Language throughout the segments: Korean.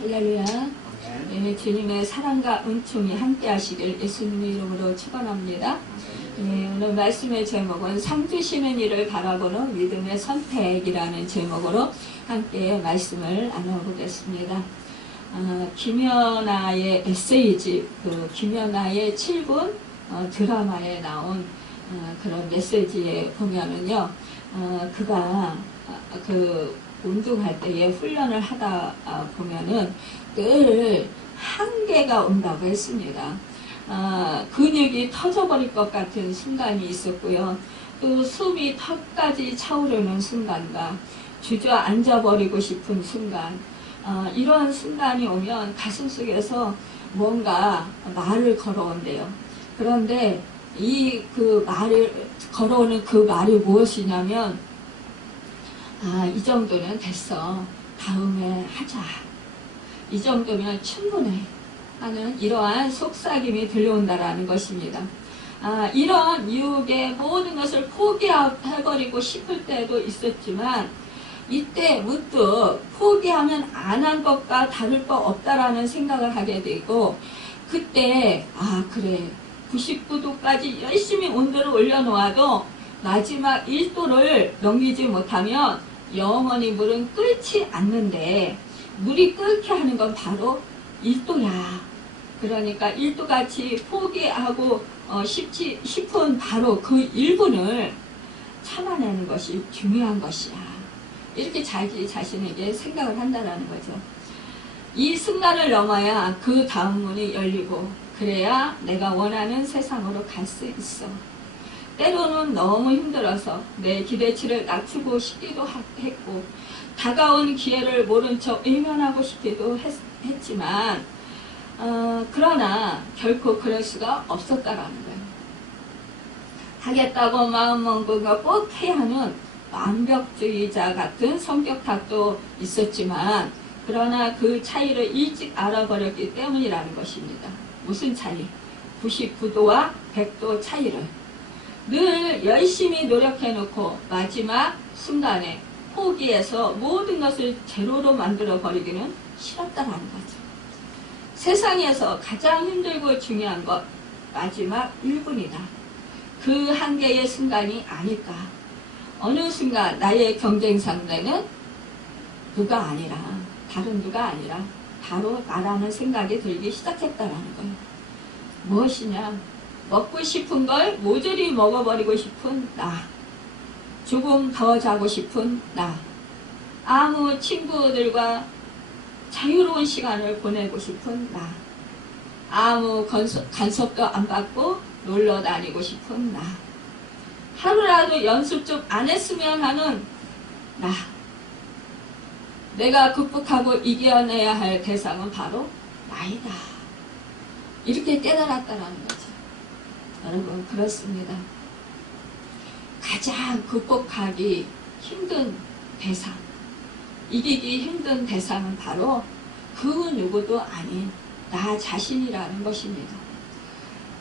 할렐루야. 네, 주님의 사랑과 은총이 함께 하시길 예수님의 이름으로 축원합니다. 네, 오늘 말씀의 제목은 상 주시는 이를 바라보는 믿음의 선택이라는 제목으로 함께 말씀을 나눠보겠습니다. 김연아의 에세이집, 김연아의 7분 드라마에 나온 그런 메시지에 보면은요, 그가 운동할 때에 훈련을 하다 보면은 늘 한계가 온다고 했습니다. 근육이 터져버릴 것 같은 순간이 있었고요. 또 숨이 턱까지 차오르는 순간과 주저앉아버리고 싶은 순간, 이러한 순간이 오면 가슴속에서 뭔가 말을 걸어온대요. 그런데 이 걸어오는 그 말이 무엇이냐면, 이 정도는 됐어. 다음에 하자. 이 정도면 충분해. 하는 이러한 속삭임이 들려온다라는 것입니다. 이런 유혹에 모든 것을 포기해버리고 싶을 때도 있었지만, 이때 문득 포기하면 안 한 것과 다를 바 없다라는 생각을 하게 되고, 그때, 그래. 99도까지 열심히 온도를 올려놓아도 마지막 1도를 넘기지 못하면 영원히 물은 끓지 않는데, 물이 끓게 하는 건 바로 1도야. 그러니까 1도같이 포기하고 싶은 바로 그 1분을 참아내는 것이 중요한 것이야. 이렇게 자기 자신에게 생각을 한다는 거죠. 이 순간을 넘어야 그 다음 문이 열리고, 그래야 내가 원하는 세상으로 갈 수 있어. 때로는 너무 힘들어서 내 기대치를 낮추고 싶기도 했고, 다가온 기회를 모른 척 외면하고 싶기도 했지만, 그러나 결코 그럴 수가 없었다라는 거예요. 하겠다고 마음먹은 거 꼭 해야 하는 완벽주의자 같은 성격 탓도 있었지만, 그러나 그 차이를 일찍 알아버렸기 때문이라는 것입니다. 무슨 차이? 99도와 100도 차이를. 늘 열심히 노력해놓고 마지막 순간에 포기해서 모든 것을 제로로 만들어버리기는 싫었다는 거죠. 세상에서 가장 힘들고 중요한 것, 마지막 1분이다. 그 한계의 순간이 아닐까. 어느 순간 나의 경쟁 상대는 누가 아니라, 다른 누가 아니라 바로 나라는 생각이 들기 시작했다는 거예요. 무엇이냐? 먹고 싶은 걸 모조리 먹어버리고 싶은 나. 조금 더 자고 싶은 나. 아무 친구들과 자유로운 시간을 보내고 싶은 나. 아무 간섭도 안 받고 놀러 다니고 싶은 나. 하루라도 연습 좀 안 했으면 하는 나. 내가 극복하고 이겨내야 할 대상은 바로 나이다. 이렇게 깨달았다는 거죠. 여러분, 그렇습니다. 가장 극복하기 힘든 대상, 이기기 힘든 대상은 바로 그 누구도 아닌 나 자신이라는 것입니다.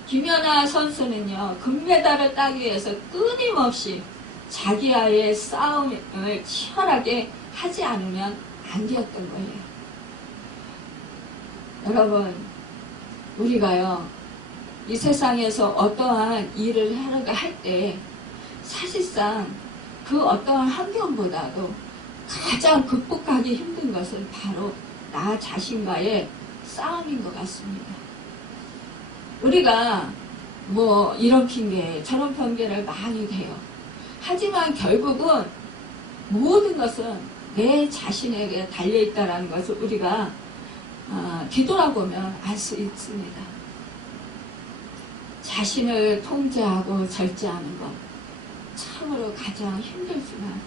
김연아 선수는요, 금메달을 따기 위해서 끊임없이 자기와의 싸움을 치열하게 하지 않으면 안 되었던 거예요. 여러분, 우리가요, 이 세상에서 어떠한 일을 하려고 할 때 사실상 그 어떠한 환경보다도 가장 극복하기 힘든 것은 바로 나 자신과의 싸움인 것 같습니다. 우리가 이런 핑계 저런 핑계를 많이 대요. 하지만 결국은 모든 것은 내 자신에게 달려있다는 것을 우리가 뒤돌아보면 알 수 있습니다. 자신을 통제하고 절제하는 것 참으로 가장 힘들지만,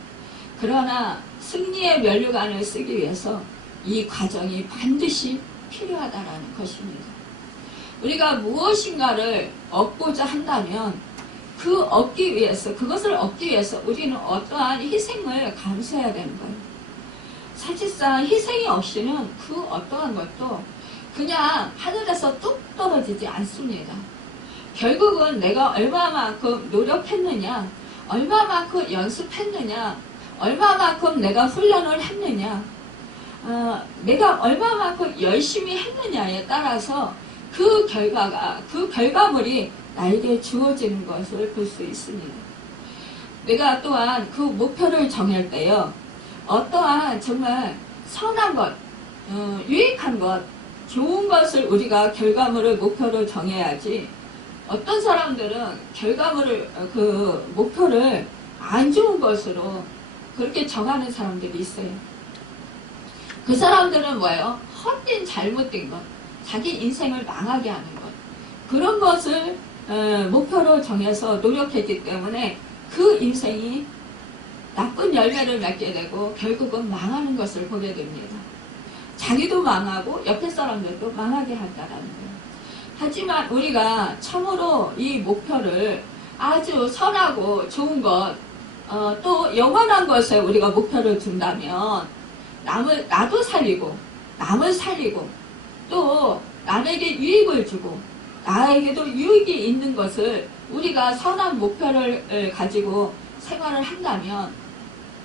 그러나 승리의 면류관을 쓰기 위해서 이 과정이 반드시 필요하다는 것입니다. 우리가 무엇인가를 얻고자 한다면 그것을 얻기 위해서 우리는 어떠한 희생을 감수해야 되는 거예요. 사실상 희생이 없이는 그 어떠한 것도 그냥 하늘에서 뚝 떨어지지 않습니다. 결국은 내가 얼마만큼 노력했느냐, 얼마만큼 연습했느냐, 얼마만큼 내가 훈련을 했느냐, 내가 얼마만큼 열심히 했느냐에 따라서 그 결과물이 나에게 주어지는 것을 볼 수 있습니다. 내가 또한 그 목표를 정할 때요, 어떠한 정말 선한 것, 유익한 것, 좋은 것을 우리가 결과물을 목표로 정해야지, 어떤 사람들은 결과물을, 목표를 안 좋은 것으로 그렇게 정하는 사람들이 있어요. 그 사람들은 뭐예요? 헛된 잘못된 것, 자기 인생을 망하게 하는 것, 그런 것을 목표로 정해서 노력했기 때문에 그 인생이 나쁜 열매를 맺게 되고 결국은 망하는 것을 보게 됩니다. 자기도 망하고 옆에 사람들도 망하게 한다는 거예요. 하지만 우리가 참으로 이 목표를 아주 선하고 좋은 것, 또 영원한 것에 우리가 목표를 둔다면 나도 살리고 남을 살리고 또 남에게 유익을 주고 나에게도 유익이 있는 것을 우리가 선한 목표를 가지고 생활을 한다면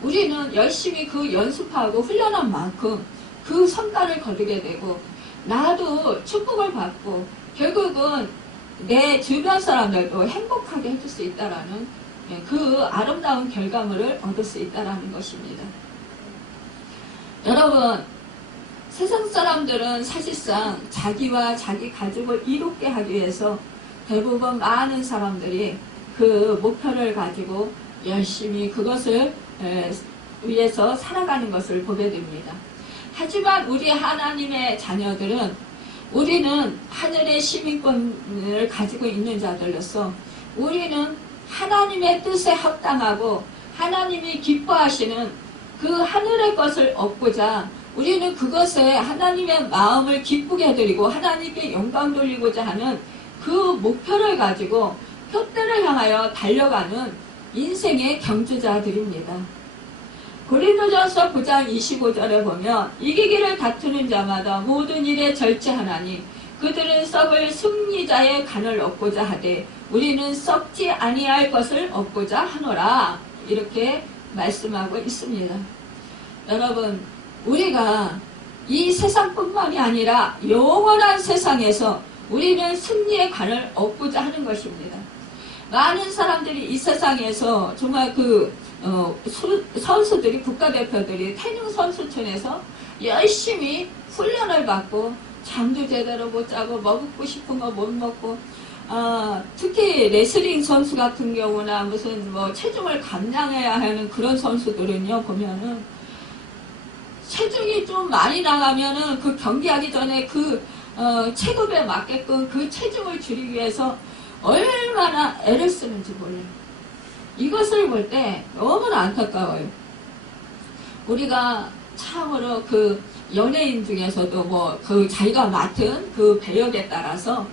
우리는 열심히 그 연습하고 훈련한 만큼 그 성과를 거두게 되고 나도 축복을 받고 결국은 내 주변 사람들도 행복하게 해줄 수 있다라는 그 아름다운 결과물을 얻을 수 있다라는 것입니다. 여러분, 세상 사람들은 사실상 자기와 자기 가족을 이롭게 하기 위해서 대부분 많은 사람들이 그 목표를 가지고 열심히 그것을 위해서 살아가는 것을 보게 됩니다. 하지만 우리 하나님의 자녀들은 우리는 하늘의 시민권을 가지고 있는 자들로서 우리는 하나님의 뜻에 합당하고 하나님이 기뻐하시는 그 하늘의 것을 얻고자 우리는 그것에 하나님의 마음을 기쁘게 해드리고 하나님께 영광 돌리고자 하는 그 목표를 가지고 표대를 향하여 달려가는 인생의 경주자들입니다. 고린도전서 9장 25절에 보면 이기기를 다투는 자마다 모든 일에 절제하나니 그들은 썩을 승리자의 간을 얻고자 하되 우리는 썩지 아니할 것을 얻고자 하노라, 이렇게 말씀하고 있습니다. 여러분, 우리가 이 세상뿐만이 아니라 영원한 세상에서 우리는 승리의 관을 얻고자 하는 것입니다. 많은 사람들이 이 세상에서 정말 선수들이, 국가대표들이 태릉 선수촌에서 열심히 훈련을 받고 잠도 제대로 못 자고 먹고 싶은 거 못 먹고, 특히 레슬링 선수 같은 경우나 무슨 체중을 감량해야 하는 그런 선수들은요, 보면은 체중이 좀 많이 나가면은 그 경기하기 전에 체급에 맞게끔 그 체중을 줄이기 위해서 얼마나 애를 쓰는지 몰라요. 이것을 볼 때 너무나 안타까워요. 우리가 참으로 연예인 중에서도 자기가 맡은 그 배역에 따라서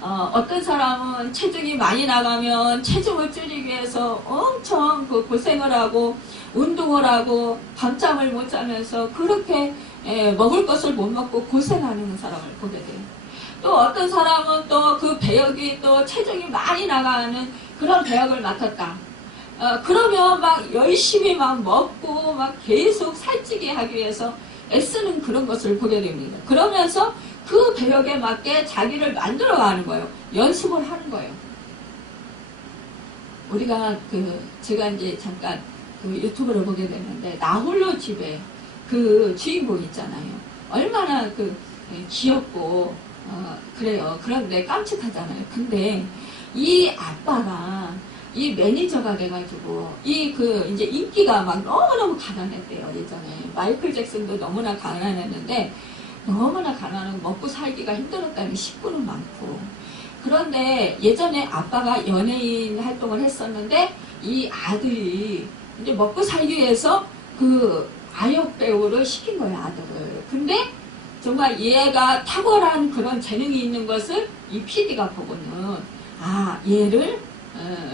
어떤 사람은 체중이 많이 나가면 체중을 줄이기 위해서 엄청 고생을 하고 운동을 하고 밤잠을 못 자면서 그렇게 먹을 것을 못 먹고 고생하는 사람을 보게 돼요. 또 어떤 사람은 또 그 배역이 또 체중이 많이 나가는 그런 배역을 맡았다. 그러면 막 열심히 막 먹고 막 계속 살찌게 하기 위해서 애쓰는 그런 것을 보게 됩니다. 그러면서 그 배역에 맞게 자기를 만들어가는 거예요. 연습을 하는 거예요. 우리가 제가 이제 잠깐 유튜브를 보게 됐는데 나홀로 집에 그 주인공 있잖아요. 얼마나 귀엽고 그래요. 그런데 깜찍하잖아요. 근데 이 아빠가 이 매니저가 돼가지고 이제 인기가 막 너무너무 가난했대요. 예전에 마이클 잭슨도 너무나 가난했는데 너무나 가난하고 먹고 살기가 힘들었다는 식구는 많고, 그런데 예전에 아빠가 연예인 활동을 했었는데 이 아들이 이제 먹고 살기 위해서 아역 배우를 시킨 거예요, 아들을. 근데 정말 얘가 탁월한 그런 재능이 있는 것을 이 PD가 보고는 얘를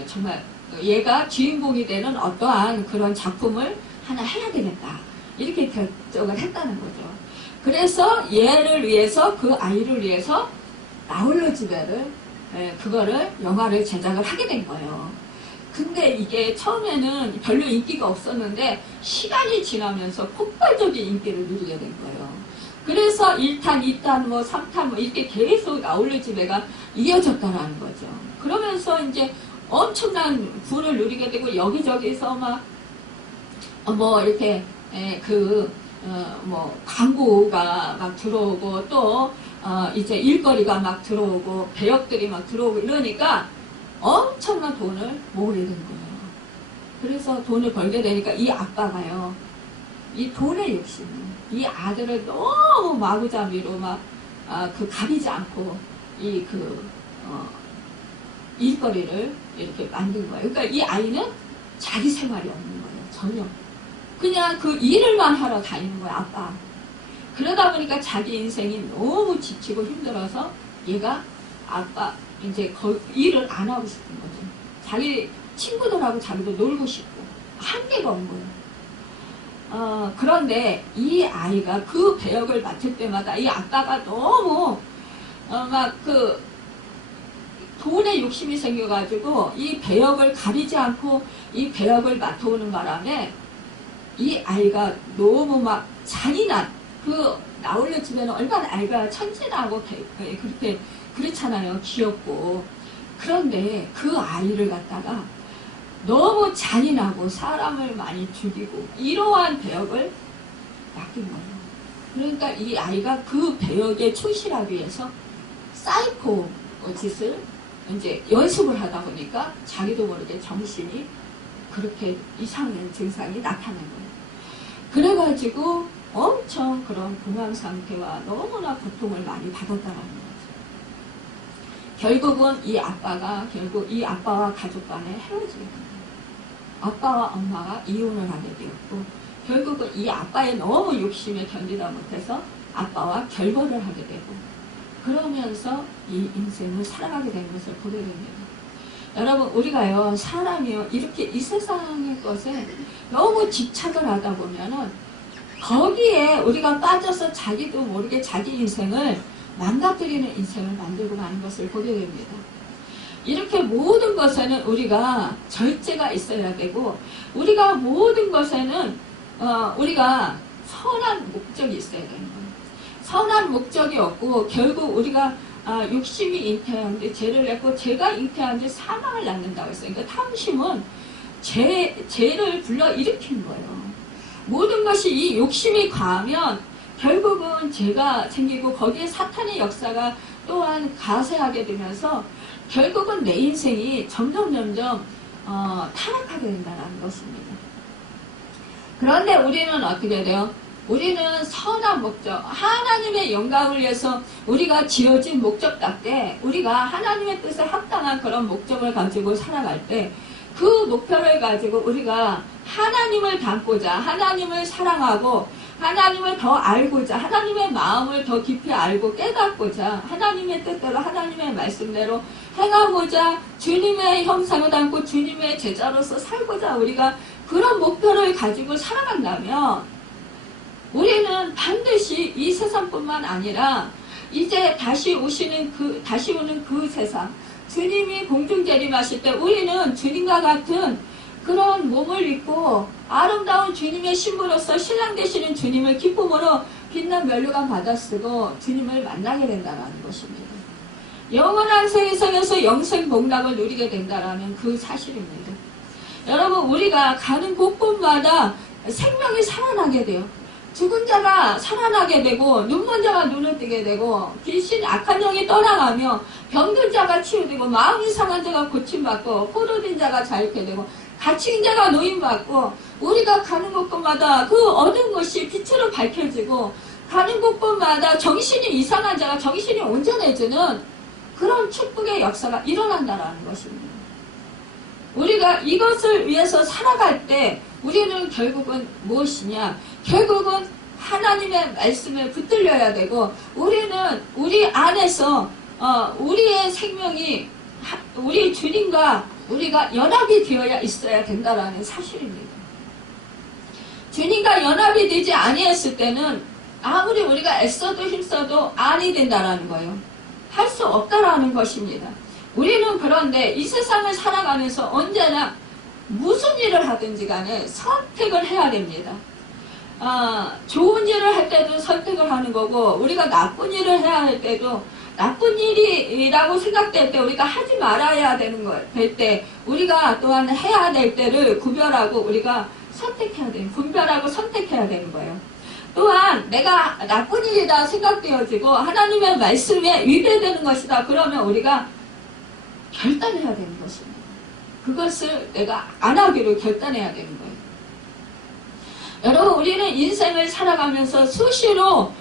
정말 얘가 주인공이 되는 어떠한 그런 작품을 하나 해야 되겠다, 이렇게 결정을 했다는 거죠. 그래서 얘를 위해서, 그 아이를 위해서 나홀로 집에를 그거를 영화를 제작을 하게 된 거예요. 근데 이게 처음에는 별로 인기가 없었는데 시간이 지나면서 폭발적인 인기를 누리게 된 거예요. 그래서 1탄, 2탄, 뭐 3탄 뭐 이렇게 계속 아울렛 지배가 이어졌다라는 거죠. 그러면서 이제 엄청난 부를 누리게 되고 여기저기서 막 뭐 이렇게 뭐 광고가 막 들어오고 또 이제 일거리가 막 들어오고 배역들이 막 들어오고 이러니까 엄청난 돈을 모으게 된 거예요. 그래서 돈을 벌게 되니까 이 아빠가요, 이 돈의 욕심, 이 아들을 너무 마구잡이로 막 가리지 않고 일거리를 이렇게 만든 거예요. 그러니까 이 아이는 자기 생활이 없는 거예요. 전혀. 그냥 그 일을만 하러 다니는 거예요, 아빠. 그러다 보니까 자기 인생이 너무 지치고 힘들어서 얘가 아빠 이제 일을 안 하고 싶은 거죠. 자기 친구들하고 자기도 놀고 싶고 한계가 없는 거예요. 그런데 이 아이가 그 배역을 맡을 때마다 이 아빠가 너무 돈에 욕심이 생겨가지고 이 배역을 가리지 않고 이 배역을 맡아오는 바람에 이 아이가 너무 막 잔인한 나홀로 집에는 얼마나 아이가 천진하고 그렇게 그렇잖아요. 귀엽고. 그런데 그 아이를 갖다가 너무 잔인하고 사람을 많이 죽이고 이러한 배역을 맡긴 거예요. 그러니까 이 아이가 그 배역에 충실하기 위해서 사이코 짓을 이제 연습을 하다 보니까 자기도 모르게 정신이 그렇게 이상한 증상이 나타난 거예요. 그래가지고 엄청 그런 공황 상태와 너무나 고통을 많이 받았다는 거죠. 결국은 이 아빠와 가족 간에 헤어지게 됩니다. 아빠와 엄마가 이혼을 하게 되었고, 결국은 이 아빠의 너무 욕심에 견디다 못해서 아빠와 결별을 하게 되고, 그러면서 이 인생을 살아가게 된 것을 보게 됩니다. 여러분, 우리가요, 사람이요, 이렇게 이 세상의 것에 너무 집착을 하다 보면은 거기에 우리가 빠져서 자기도 모르게 자기 인생을 망가뜨리는 인생을 만들고 가는 것을 보게 됩니다. 이렇게 모든 것에는 우리가 절제가 있어야 되고, 우리가 모든 것에는 우리가 선한 목적이 있어야 되는 거예요. 선한 목적이 없고 결국 우리가 욕심이 잉태하는데 죄를 냈고 죄가 잉태하는데 사망을 낳는다고 했어요. 그러니까 탐심은 죄를 불러일으키는 거예요. 모든 것이 이 욕심이 과하면 결국은 죄가 생기고 거기에 사탄의 역사가 또한 가세하게 되면서 결국은 내 인생이 점점 타락하게 된다는 것입니다. 그런데 우리는 어떻게 돼요? 우리는 선한 목적, 하나님의 영광을 위해서 우리가 지어진 목적답게 우리가 하나님의 뜻에 합당한 그런 목적을 가지고 살아갈 때 그 목표를 가지고 우리가 하나님을 닮고자, 하나님을 사랑하고 하나님을 더 알고자, 하나님의 마음을 더 깊이 알고 깨닫고자, 하나님의 뜻대로 하나님의 말씀대로 행하고자, 주님의 형상을 담고 주님의 제자로서 살고자 우리가 그런 목표를 가지고 살아간다면 우리는 반드시 이 세상뿐만 아니라 이제 다시 오는 그 세상, 주님이 공중 재림하실 때 우리는 주님과 같은 그런 몸을 입고 아름다운 주님의 신부로서 신랑 되시는 주님을 기쁨으로 빛난 면류관 받아 쓰고 주님을 만나게 된다는 것입니다. 영원한 세상에서 영생 복락을 누리게 된다는 그 사실입니다. 여러분, 우리가 가는 곳곳마다 생명이 살아나게 돼요. 죽은 자가 살아나게 되고 눈먼 자가 눈을 뜨게 되고 귀신 악한 영이 떠나가며 병든 자가 치유되고 마음이 상한 자가 고침받고 포로된 자가 자유케 되고 갇힌 자가 노임받고 우리가 가는 곳곳마다 그 얻은 것이 빛으로 밝혀지고 가는 곳곳마다 정신이 이상한 자가 정신이 온전해지는 그런 축복의 역사가 일어난다는 것입니다. 우리가 이것을 위해서 살아갈 때 우리는 결국은 무엇이냐? 결국은 하나님의 말씀을 붙들려야 되고 우리는 우리 안에서 우리의 생명이 우리 주님과 우리가 연합이 되어야 있어야 된다는 사실입니다. 주님과 연합이 되지 아니했을 때는 아무리 우리가 애써도 힘써도 아니 된다라는 거예요. 할 수 없다라는 것입니다. 우리는 그런데 이 세상을 살아가면서 언제나 무슨 일을 하든지 간에 선택을 해야 됩니다. 좋은 일을 할 때도 선택을 하는 거고, 우리가 나쁜 일을 해야 할 때도 나쁜 일이라고 생각될 때 우리가 하지 말아야 되는 거, 될 때, 우리가 또한 해야 될 때를 구별하고 우리가 선택해야 돼요. 분별하고 선택해야 되는 거예요. 또한 내가 나쁜 일이다 생각되어지고 하나님의 말씀에 위배되는 것이다. 그러면 우리가 결단해야 되는 것입니다. 그것을 내가 안 하기로 결단해야 되는 거예요. 여러분, 우리는 인생을 살아가면서 수시로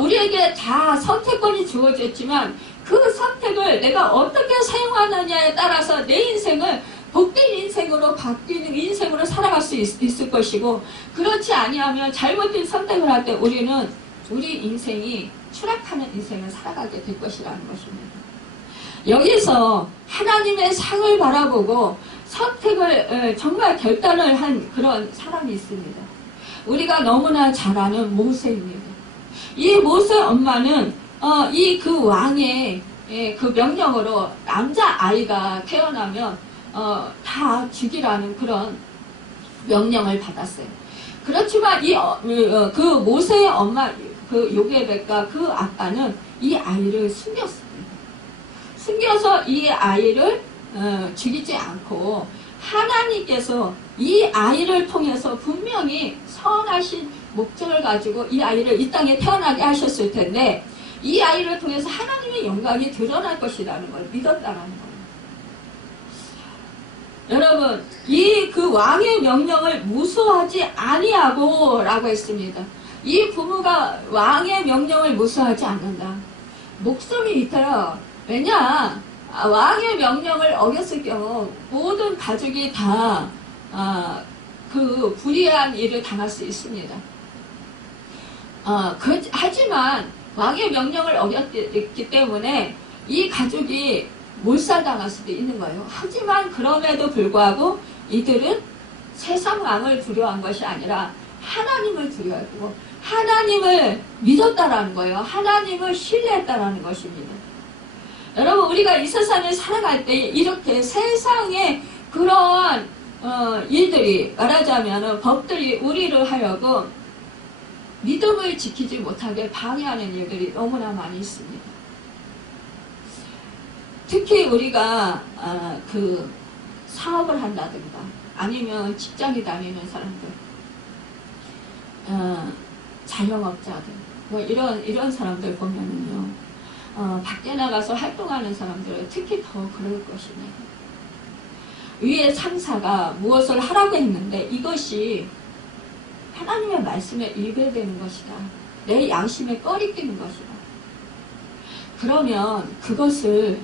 우리에게 다 선택권이 주어졌지만 그 선택을 내가 어떻게 사용하느냐에 따라서 내 인생을 복된 인생으로 바뀌는 인생으로 살아갈 수 있을 것이고, 그렇지 아니하면 잘못된 선택을 할 때 우리는 우리 인생이 추락하는 인생을 살아가게 될 것이라는 것입니다. 여기서 하나님의 상을 바라보고 선택을 정말 결단을 한 그런 사람이 있습니다. 우리가 너무나 잘 아는 모세입니다. 이 모세 엄마는 이 그 왕의 그 명령으로 남자아이가 태어나면 다 죽이라는 그런 명령을 받았어요. 그렇지만 그 모세의 엄마, 그 요게벳과 그 아빠는 이 아이를 숨겼습니다. 숨겨서 이 아이를 죽이지 않고 하나님께서 이 아이를 통해서 분명히 선하신 목적을 가지고 이 아이를 이 땅에 태어나게 하셨을 텐데, 이 아이를 통해서 하나님의 영광이 드러날 것이라는 걸 믿었다는 거예요. 여러분, 이 그 왕의 명령을 무수하지 아니하고 라고 했습니다. 이 부모가 왕의 명령을 무수하지 않는다. 목숨이 있더라. 왜냐? 왕의 명령을 어겼을 경우 모든 가족이 다 그 불의한 일을 당할 수 있습니다. 하지만 왕의 명령을 어겼기 때문에 이 가족이 몰살당할 수도 있는 거예요. 하지만 그럼에도 불구하고 이들은 세상 왕을 두려워한 것이 아니라 하나님을 두려워했고 하나님을 믿었다라는 거예요. 하나님을 신뢰했다라는 것입니다. 여러분, 우리가 이 세상을 살아갈 때 이렇게 세상에 그러한 일들이, 말하자면 법들이 우리를 하여금 믿음을 지키지 못하게 방해하는 일들이 너무나 많이 있습니다. 특히 우리가 그 사업을 한다든가 아니면 직장에 다니는 사람들, 자영업자들, 뭐 이런 사람들 보면은요, 밖에 나가서 활동하는 사람들은 특히 더 그럴 것입니다. 위에 상사가 무엇을 하라고 했는데 이것이 하나님의 말씀에 위배되는 것이다. 내 양심에 꺼리끼는 것이다. 그러면 그것을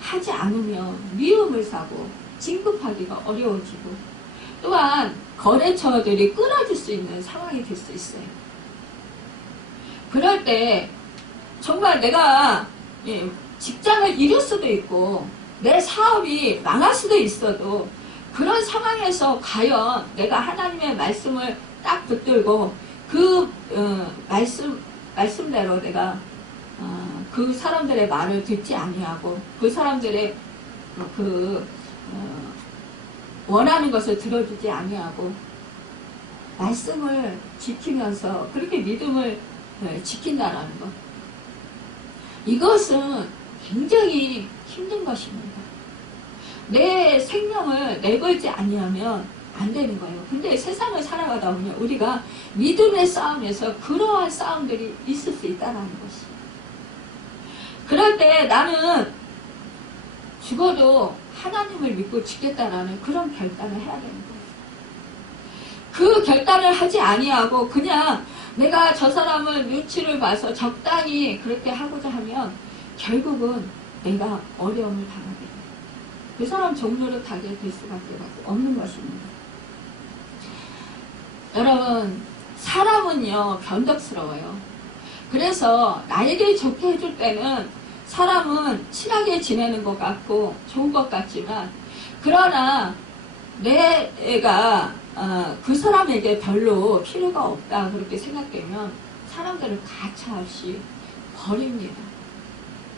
하지 않으면 미움을 사고 진급하기가 어려워지고 또한 거래처들이 끊어질 수 있는 상황이 될 수 있어요. 그럴 때 정말 내가 직장을 잃을 수도 있고 내 사업이 망할 수도 있어도 그런 상황에서 과연 내가 하나님의 말씀을 딱 붙들고 그 말씀대로 내가 그 사람들의 말을 듣지 아니하고 그 사람들의 원하는 것을 들어주지 아니하고 말씀을 지키면서 그렇게 믿음을 지킨다라는 것, 이것은 굉장히 힘든 것입니다. 내 생명을 내걸지 아니하면 안 되는 거예요. 근데 세상을 살아가다 보면 우리가 믿음의 싸움에서 그러한 싸움들이 있을 수 있다는 것이. 그럴 때 나는 죽어도 하나님을 믿고 지겠다라는 그런 결단을 해야 되는 거예요. 그 결단을 하지 아니하고 그냥 내가 저 사람을 눈치를 봐서 적당히 그렇게 하고자 하면 결국은 내가 어려움을 당하게 돼요. 그 사람 종로를 타게 될 수밖에 없는 것입니다. 여러분, 사람은요 변덕스러워요. 그래서 나에게 좋게 해줄 때는 사람은 친하게 지내는 것 같고 좋은 것 같지만, 그러나 내가 그 사람에게 별로 필요가 없다 그렇게 생각되면 사람들을 가차없이 버립니다.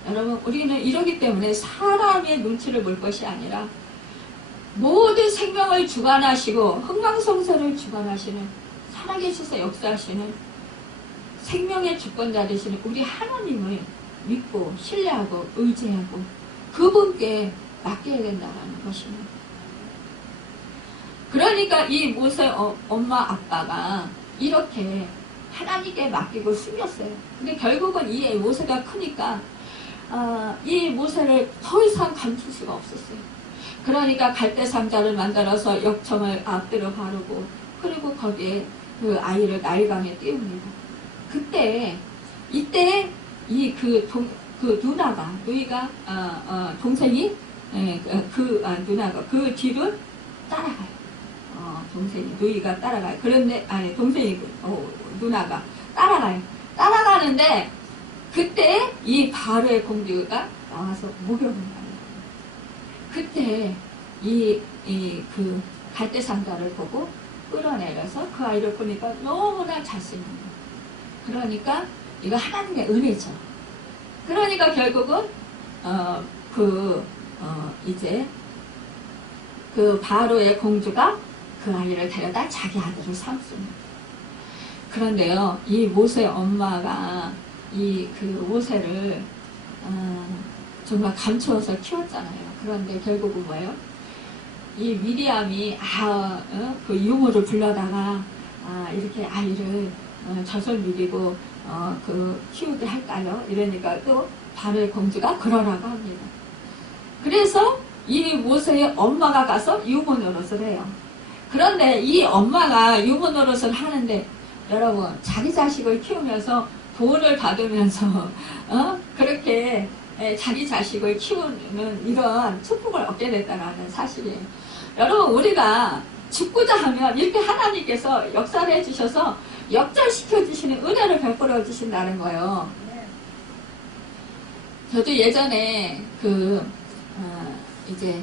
여러분, 우리는 이러기 때문에 사람의 눈치를 볼 것이 아니라 모든 생명을 주관하시고 흥망성쇠를 주관하시는, 살아계셔서 역사하시는 생명의 주권자 되시는 우리 하나님을 믿고 신뢰하고 의지하고 그분께 맡겨야 된다는 것입니다. 그러니까 이 모세 엄마 아빠가 이렇게 하나님께 맡기고 숨겼어요. 근데 결국은 이 모세가 크니까 이 모세를 더 이상 감출 수가 없었어요. 그러니까 갈대 상자를 만들어서 역청을 앞뒤로 바르고, 그리고 거기에 그 아이를 나일강에 띄웁니다. 이때 그 누나가, 누이가 동생이 누나가 그 뒤를 따라가요. 동생이, 누이가 따라가요. 그런데 동생이 누나가 따라가요. 따라가는데 그때 이 바로의 공주가 나와서 목욕을 해요. 그때 그 갈대 상자를 보고 끌어내려서 그 아이를 보니까 너무나 잘생깁니다. 그러니까 이거 하나님의 은혜죠. 그러니까 결국은 이제 그 바로의 공주가 그 아이를 데려다 자기 아들을 삼습니다. 그런데요, 이 모세 엄마가 그 모세를 정말 감추어서 키웠잖아요. 그런데 결국은 뭐예요? 이 미리암이 그 유모를 불러다가 이렇게 아이를 젖을 미리고 키우게 할까요? 이러니까 또 바로의 공주가 그러라고 합니다. 그래서 이 모세의 엄마가 가서 유모 노릇을 해요. 그런데 이 엄마가 유모 노릇을 하는데, 여러분, 자기 자식을 키우면서 돈을 받으면서 그렇게 자기 자식을 키우는 이런 축복을 얻게 됐다는 사실이에요. 여러분, 우리가 죽고자 하면 이렇게 하나님께서 역사를 해주셔서 역전시켜 주시는 은혜를 베풀어 주신다는 거예요. 저도 예전에 이제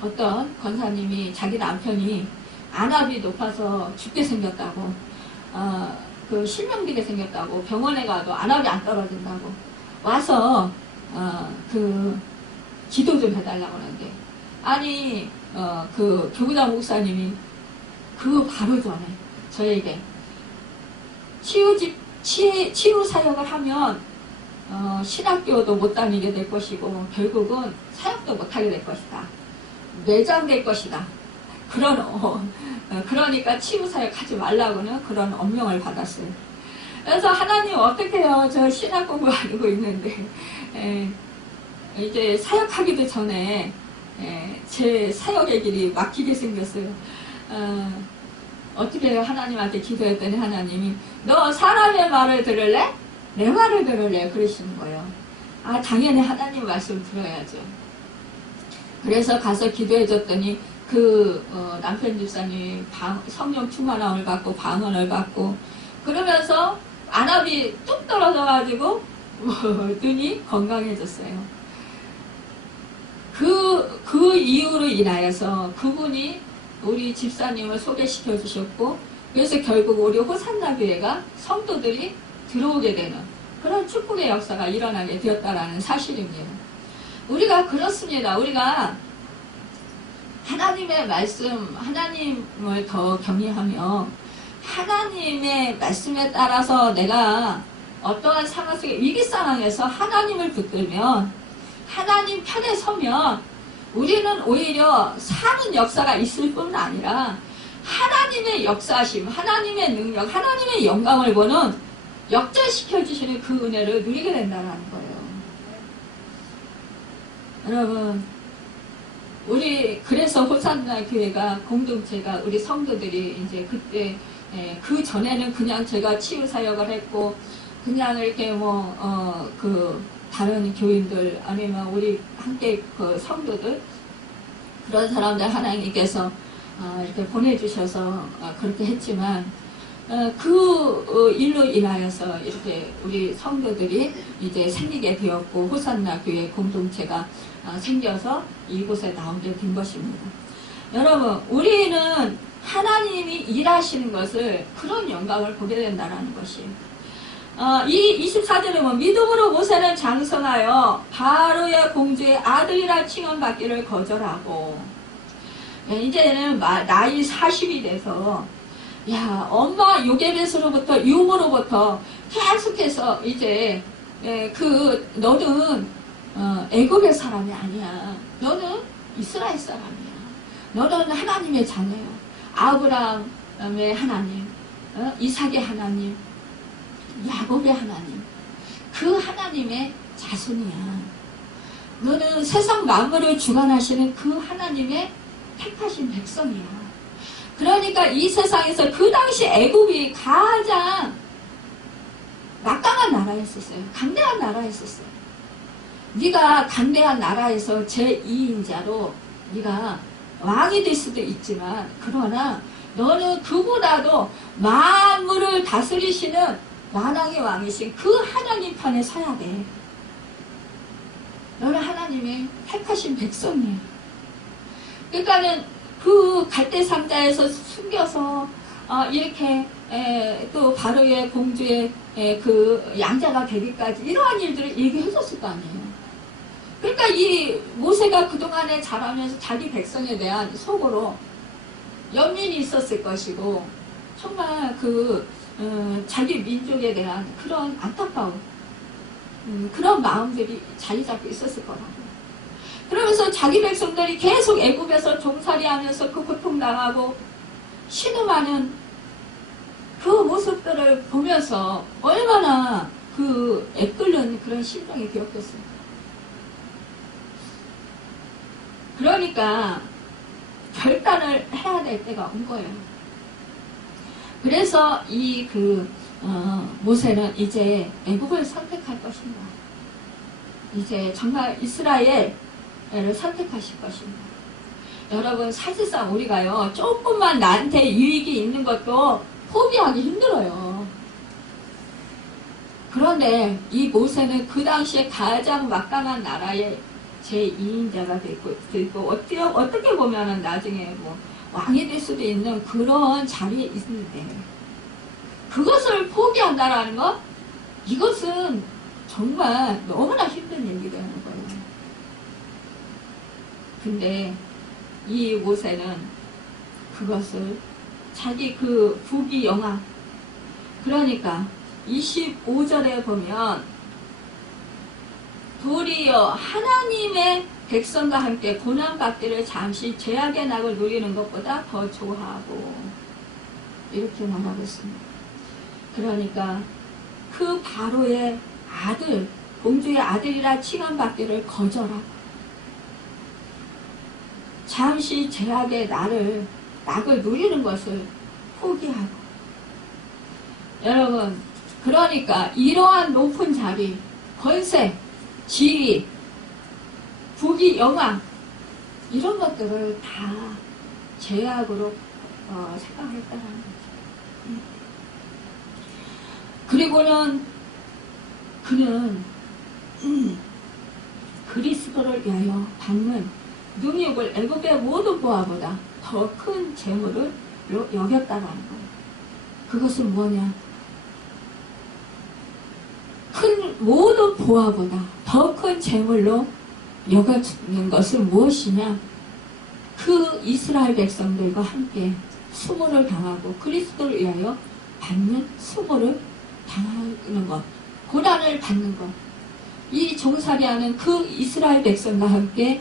어떤 권사님이 자기 남편이 안압이 높아서 죽게 생겼다고, 그 실명되게 생겼다고, 병원에 가도 안압이 안 떨어진다고 와서 기도 좀 해달라고 하는데, 아니 그 교구장 목사님이 그 바로 전에 저에게 치유 사역을 하면 신학교도 못 다니게 될 것이고 결국은 사역도 못 하게 될 것이다, 매장될 것이다, 그러니까 치유 사역 하지 말라고는 그런 엄명을 받았어요. 그래서 하나님 어떻게 해요? 저 신학 공부하고 있는데 이제 사역하기도 전에 제 사역의 길이 막히게 생겼어요. 어떻게 해요? 하나님한테 기도했더니 하나님이 너 사람의 말을 들을래? 내 말을 들을래? 그러시는 거예요. 당연히 하나님 말씀 들어야죠. 그래서 가서 기도해줬더니 남편 집사님이 성령 충만함을 받고 방언을 받고 그러면서 안압이 뚝 떨어져가지고 눈이 건강해졌어요. 그 이유로 인하여서 그분이 우리 집사님을 소개시켜 주셨고, 그래서 결국 우리 호산나 교회가 성도들이 들어오게 되는 그런 축복의 역사가 일어나게 되었다라는 사실입니다. 우리가 그렇습니다. 우리가 하나님의 말씀, 하나님을 더 경외하며 하나님의 말씀에 따라서 내가 어떠한 상황 속에 위기 상황에서 하나님을 붙들면, 하나님 편에 서면 우리는 오히려 사는 역사가 있을 뿐 아니라 하나님의 역사심, 하나님의 능력, 하나님의 영광을 보는 역전시켜 주시는 그 은혜를 누리게 된다는 거예요. 여러분, 우리 그래서 호산나 교회가 공동체가 우리 성도들이 이제 그때 그 전에는 그냥 제가 치유 사역을 했고 그냥 이렇게 다른 교인들 아니면 우리 함께 그 성도들 그런 사람들 하나님께서 이렇게 보내주셔서 그렇게 했지만 그 일로 인하여서 이렇게 우리 성도들이 이제 생기게 되었고 호산나 교회 공동체가 생겨서 이곳에 나오게 된 것입니다. 여러분, 우리는 하나님이 일하시는 것을 그런 영광을 보게 된다는 것이에요. 이 24절에 보면 믿음으로 모세는 장성하여 바로의 공주의 아들이라 칭함받기를 거절하고, 이제는 나이 40이 돼서 야 엄마 요게벳으로부터 유모로부터 계속해서 이제 너는 애굽의 사람이 아니야. 너는 이스라엘 사람이야. 너는 하나님의 자녀야. 아브라함의 하나님, 이삭의 하나님, 야곱의 하나님, 그 하나님의 자손이야. 너는 세상 만물을 주관하시는 그 하나님의 택하신 백성이야. 그러니까 이 세상에서 그 당시 애굽이 가장 막강한 나라였었어요. 강대한 나라였었어요. 네가 강대한 나라에서 제2인자로 네가 왕이 될 수도 있지만, 그러나 너는 그보다도 만물을 다스리시는 만왕의 왕이신 그 하나님 편에 서야 돼. 너는 하나님의 택하신 백성이야. 그러니까는 그 갈대상자에서 숨겨서 이렇게 또 바로의 공주의 그 양자가 되기까지 이러한 일들을 얘기해 줬을 거 아니에요. 그러니까 이 모세가 그동안에 자라면서 자기 백성에 대한 속으로 연민이 있었을 것이고, 정말 자기 민족에 대한 그런 안타까움, 그런 마음들이 자리 잡고 있었을 거라고. 그러면서 자기 백성들이 계속 애굽에서 종살이하면서 그 고통당하고 신음하는 그 모습들을 보면서 얼마나 그 애끓는 그런 심정이 되었겠습니까? 그러니까 결단을 해야 될 때가 온 거예요. 그래서 모세는 이제 애굽을 선택할 것입니다. 이제 정말 이스라엘을 선택하실 것입니다. 여러분, 사실상 우리가요, 조금만 나한테 유익이 있는 것도 포기하기 힘들어요. 그런데 이 모세는 그 당시에 가장 막강한 나라의 제2인자가 되고 어떻게 보면은 나중에 뭐 왕이 될 수도 있는 그런 자리에 있는데, 그것을 포기한다라는 것, 이것은 정말 너무나 힘든 얘기라는 거예요. 근데 이 모세는 그것을 자기 그 부귀영화, 그러니까 25절에 보면 도리어 하나님의 백성과 함께 고난받기를 잠시 죄악의 낙을 누리는 것보다 더 좋아하고, 이렇게 말하고 있습니다. 그러니까 그 바로의 아들, 공주의 아들이라 칭함받기를 거절하고 잠시 죄악의 낙을 누리는 것을 포기하고, 여러분, 그러니까 이러한 높은 자리, 권세, 지위, 부귀, 영광, 이런 것들을 다 죄악으로 생각했다는 거죠. 그리고는 그는 그리스도를 위하여 받는 능력을 애굽의 모든 보화보다 더 큰 재물을 여겼다라는 거예요. 그것은 뭐냐? 모든 보화보다 더 큰 재물로 여겨지는 것은 무엇이냐? 그 이스라엘 백성들과 함께 수모를 당하고 그리스도를 위하여 받는 수모를 당하는 것, 고난을 받는 것, 이 종살이하는 그 이스라엘 백성과 함께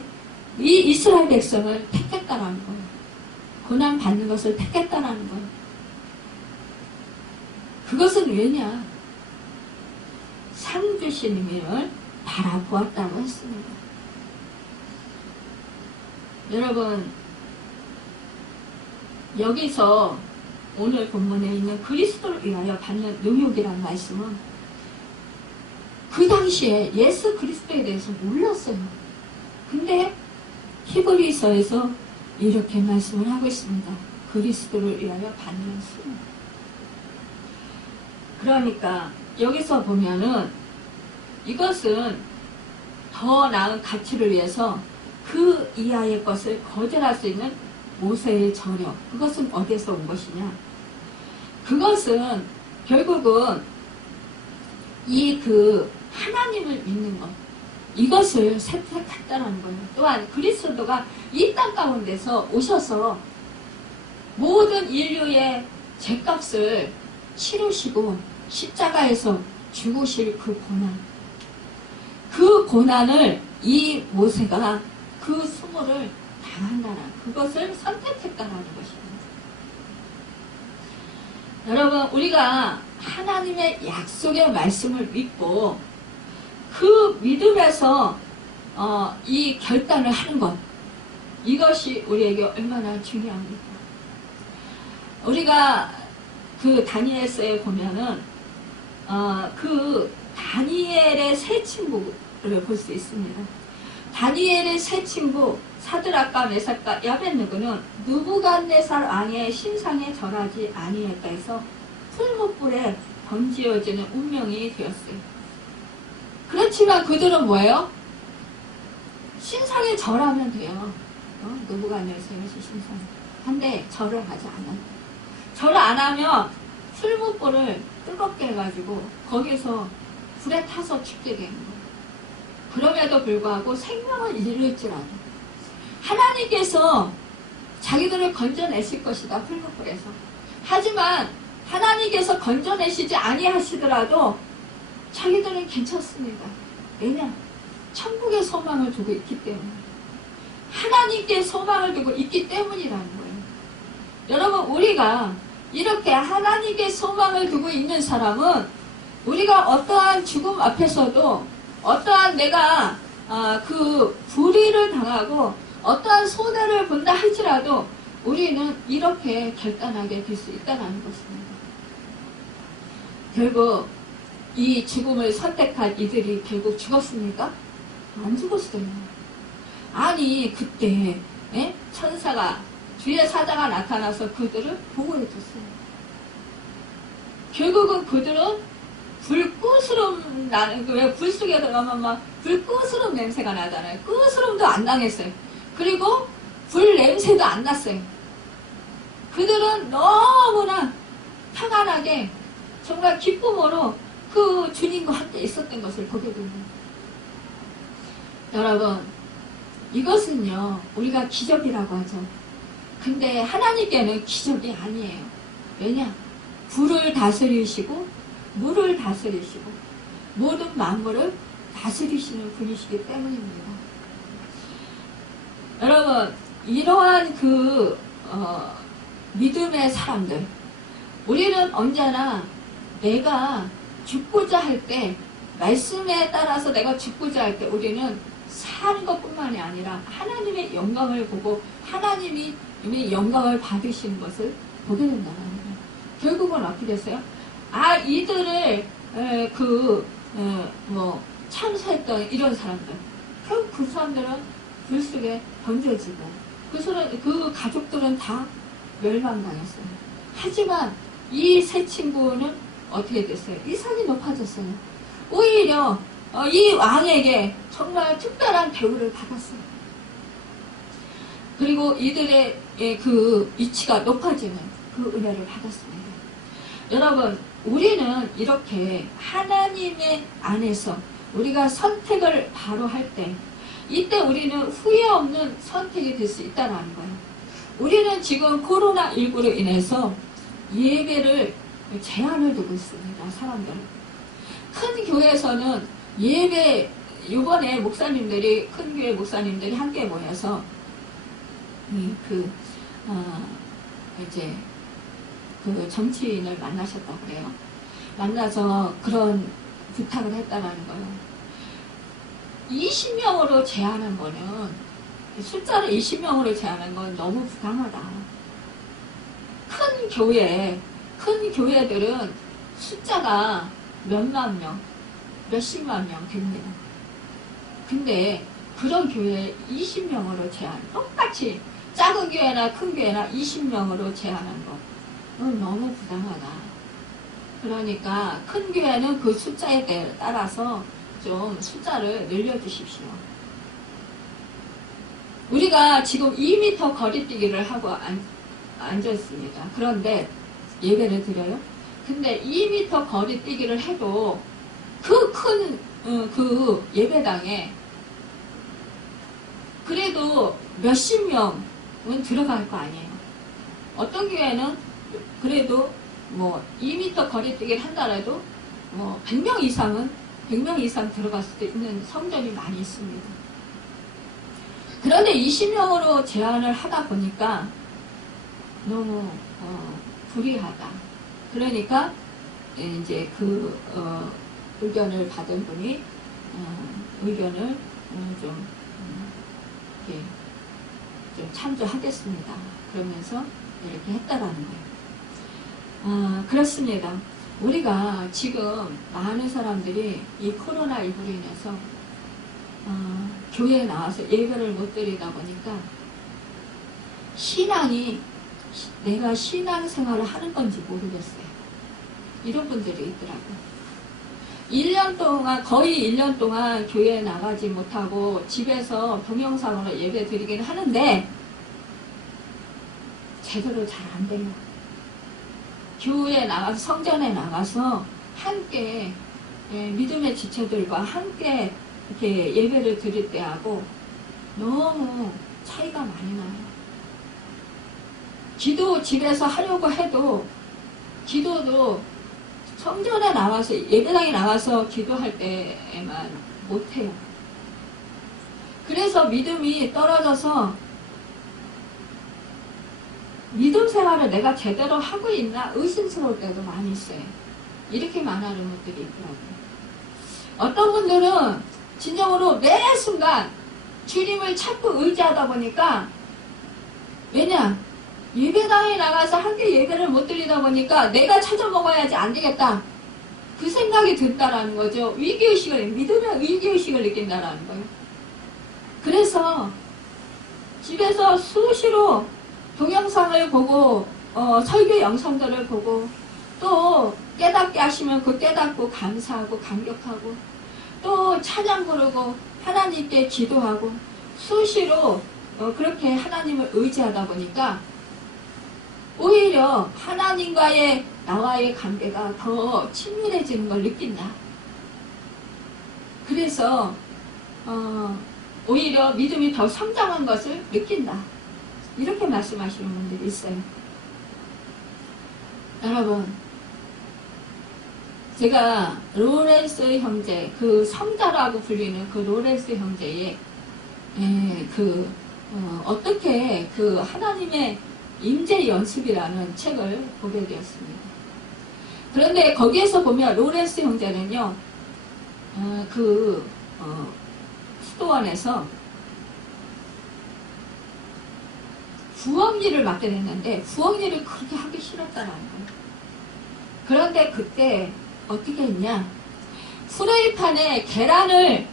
이 이스라엘 백성을 택했다라는 거예요. 고난 받는 것을 택했다라는 거예요. 그것은 왜냐? 상 주시님을 바라보았다고 했습니다. 여러분, 여기서 오늘 본문에 있는 그리스도를 위하여 받는 능욕이라는 말씀은 그 당시에 예수 그리스도에 대해서 몰랐어요. 근데 히브리서에서 이렇게 말씀을 하고 있습니다. 그리스도를 위하여 받는 수모. 그러니까 여기서 보면은 이것은 더 나은 가치를 위해서 그 이하의 것을 거절할 수 있는 모세의 저력, 그것은 어디에서 온 것이냐? 그것은 결국은 하나님을 믿는 것, 이것을 선택했다는 거예요. 또한 그리스도가 이 땅 가운데서 오셔서 모든 인류의 죄값을 치르시고 십자가에서 죽으실 그 고난, 그 고난을 이 모세가 그 수모를 당한다는 그것을 선택했다는 것입니다. 여러분, 우리가 하나님의 약속의 말씀을 믿고 그 믿음에서 이 결단을 하는 것, 이것이 우리에게 얼마나 중요합니까? 우리가 그 다니엘서에 보면은 그 다니엘의 세 친구를 볼 수 있습니다. 다니엘의 세 친구 사드락과 메삭과 아벳느고는 느부갓네살 왕의 신상에 절하지 아니했다 해서 풀무불에 던지어지는 운명이 되었어요. 그렇지만 그들은 뭐예요? 신상에 절하면 돼요. 느부갓네살의 신상. 근데 절을 하지 않아요. 절을 안 하면 풀무불을 뜨겁게 해가지고 거기서 불에 타서 죽게 되는 거예요. 그럼에도 불구하고 생명을 잃을지라도 하나님께서 자기들을 건져내실 것이다, 풀무불에서. 하지만 하나님께서 건져내시지 아니하시더라도 자기들은 괜찮습니다. 왜냐? 천국의 소망을 두고 있기 때문에, 하나님께 소망을 두고 있기 때문이라는 거예요. 여러분, 우리가 이렇게 하나님께 소망을 두고 있는 사람은 우리가 어떠한 죽음 앞에서도 어떠한 내가 그 불의를 당하고 어떠한 손해를 본다 할지라도 우리는 이렇게 결단하게 될 수 있다는 것입니다. 결국 이 죽음을 선택한 이들이 결국 죽었습니까? 안 죽었어요. 아니, 그때 천사가, 주의 사자가 나타나서 그들을 보호해줬어요. 결국은 그들은 불구스름 나는, 왜 불 속에 들어가면 막 불구스름 냄새가 나잖아요. 구스름도 안 당했어요. 그리고 불 냄새도 안 났어요. 그들은 너무나 평안하게 정말 기쁨으로 그 주님과 함께 있었던 것을 보게 됩니다. 여러분, 이것은요, 우리가 기적이라고 하죠. 근데 하나님께는 기적이 아니에요. 왜냐? 불을 다스리시고 물을 다스리시고 모든 만물을 다스리시는 분이시기 때문입니다. 여러분, 이러한 그 믿음의 사람들, 우리는 언제나 내가 죽고자 할 때, 말씀에 따라서 내가 죽고자 할 때 우리는 사는 것뿐만이 아니라 하나님의 영광을 보고 하나님이 이미 영광을 받으시는 것을 보게 된다는 거예요. 결국은 어떻게 됐어요? 이들을 참사했던 이런 사람들, 결국 그 사람들은 불 속에 던져지고 그 가족들은 다 멸망당했어요. 하지만 이 세 친구는 어떻게 됐어요? 이상이 높아졌어요. 오히려 이 왕에게 정말 특별한 대우를 받았어요. 그리고 이들의 그 위치가 높아지는 그 은혜를 받았습니다. 여러분, 우리는 이렇게 하나님의 안에서 우리가 선택을 바로 할 때, 이때 우리는 후회 없는 선택이 될 수 있다는 거예요. 우리는 지금 코로나19로 인해서 예배를 제한을 두고 있습니다. 사람들. 큰 교회에서는 예배, 이번에 목사님들이, 큰 교회 목사님들이 함께 모여서 이제 그 정치인을 만나셨다고 그래요. 만나서 그런 부탁을 했다는 거예요. 20명으로 제한한 거는, 숫자를 20명으로 제한한 건 너무 부당하다. 큰 교회들은 숫자가 몇만 명, 몇십만 명 됩니다. 근데 그런 교회에 20명으로 제한, 똑같이 작은 교회나 큰 교회나 20명으로 제한한 건 너무 부당하다. 그러니까 큰 교회는 그 숫자에 따라서 좀 숫자를 늘려주십시오. 우리가 지금 2m 거리뛰기를 하고 앉았습니다. 그런데 예배를 드려요. 근데 2m 거리뛰기를 해도 그 큰 그 예배당에 그래도 몇십 명은 들어갈 거 아니에요. 어떤 교회는 그래도 뭐 2m 거리뛰기를 한다라도 뭐 100명 이상 들어갈 수도 있는 성전이 많이 있습니다. 그런데 20명으로 제한을 하다 보니까 너무 불이하다. 그러니까 이제 그 의견을 받은 분이 의견을 좀 이렇게 좀 참조하겠습니다. 그러면서 이렇게 했다라는 거예요. 그렇습니다. 우리가 지금 많은 사람들이 이 코로나19로 인해서 교회에 나와서 예배를 못 드리다 보니까 신앙이 내가 신앙생활을 하는 건지 모르겠어요. 이런 분들이 있더라고요. 1년 동안, 거의 1년 동안 교회에 나가지 못하고 집에서 동영상으로 예배 드리긴 하는데 제대로 잘 안 돼요. 교회에 나가서, 성전에 나가서 함께 믿음의 지체들과 함께 이렇게 예배를 드릴 때하고 너무 차이가 많이 나요. 기도 집에서 하려고 해도 기도도 성전에 나와서 예배당에 나가서 기도할 때에만 못해요. 그래서 믿음이 떨어져서 믿음 생활을 내가 제대로 하고 있나 의심스러울 때도 많이 있어요. 이렇게 말하는 분들이 있더라고요. 어떤 분들은 진정으로 매 순간 주님을 자꾸 의지하다 보니까 왜냐? 예배당에 나가서 함께 예배를 못 드리다 보니까 내가 찾아 먹어야지 안 되겠다. 그 생각이 든다라는 거죠. 위기의식을, 믿음의 위기의식을 느낀다라는 거예요. 그래서 집에서 수시로 동영상을 보고 설교 영상들을 보고 또 깨닫게 하시면 그 깨닫고 감사하고 감격하고 또 찬양 부르고 하나님께 기도하고 수시로 그렇게 하나님을 의지하다 보니까 오히려 하나님과의 나와의 관계가 더 친밀해지는 걸 느낀다. 그래서 오히려 믿음이 더 성장한 것을 느낀다. 이렇게 말씀하시는 분들이 있어요. 여러분, 제가 로렌스 형제, 그 성자라고 불리는 그 로렌스 형제의 어떻게 그 하나님의 임재 연습이라는 책을 보게 되었습니다. 그런데 거기에서 보면 로렌스 형제는요, 수도원에서 부엌일을 맡게 됐는데 부엌일을 그렇게 하기 싫었다는 거예요. 그런데 그때 어떻게 했냐? 프라이팬에 계란을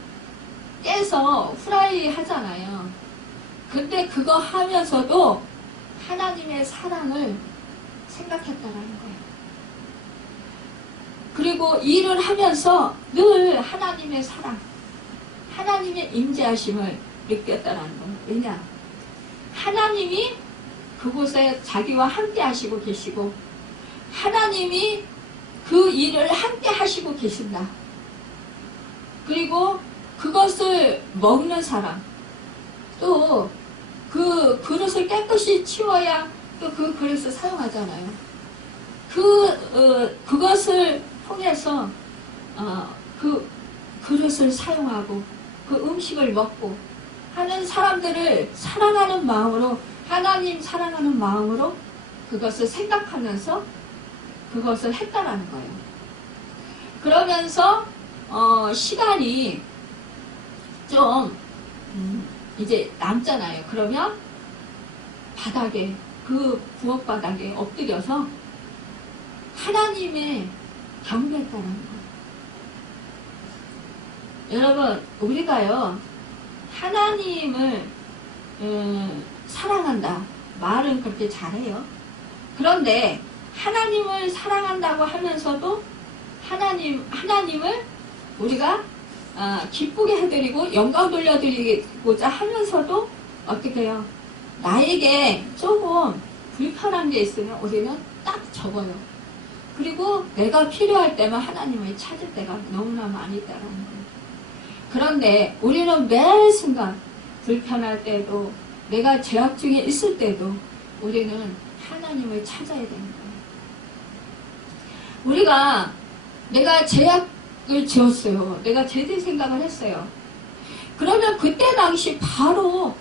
깨서 프라이 하잖아요. 근데 그거 하면서도 하나님의 사랑을 생각했다라는 거예요. 그리고 일을 하면서 늘 하나님의 사랑, 하나님의 임재하심을 느꼈다라는 거예요. 왜냐? 하나님이 그곳에 자기와 함께 하시고 계시고 하나님이 그 일을 함께 하시고 계신다. 그리고 그것을 먹는 사람, 또 그 그릇을 깨끗이 치워야 또 그 그릇을 사용하잖아요. 그것을 통해서 그 그릇을 사용하고 그 음식을 먹고 하는 사람들을 사랑하는 마음으로, 하나님 사랑하는 마음으로 그것을 생각하면서 그것을 했다라는 거예요. 그러면서 시간이 좀 이제 남잖아요. 그러면 바닥에, 그 부엌 바닥에 엎드려서 하나님의 경배했다는 거예요. 여러분, 우리가요 하나님을 사랑한다 말은 그렇게 잘해요. 그런데 하나님을 사랑한다고 하면서도 하나님을 우리가 기쁘게 해드리고 영광 돌려드리고자 하면서도 어떻게 해요? 나에게 조금 불편한 게 있으면 우리는 딱 적어요. 그리고 내가 필요할 때만 하나님을 찾을 때가 너무나 많이 있다는 거예요. 그런데 우리는 매 순간 불편할 때도, 내가 죄악 중에 있을 때도 우리는 하나님을 찾아야 되는 거예요. 우리가 내가 죄악을 지었어요. 내가 죄된 생각을 했어요. 그러면 그때 당시 바로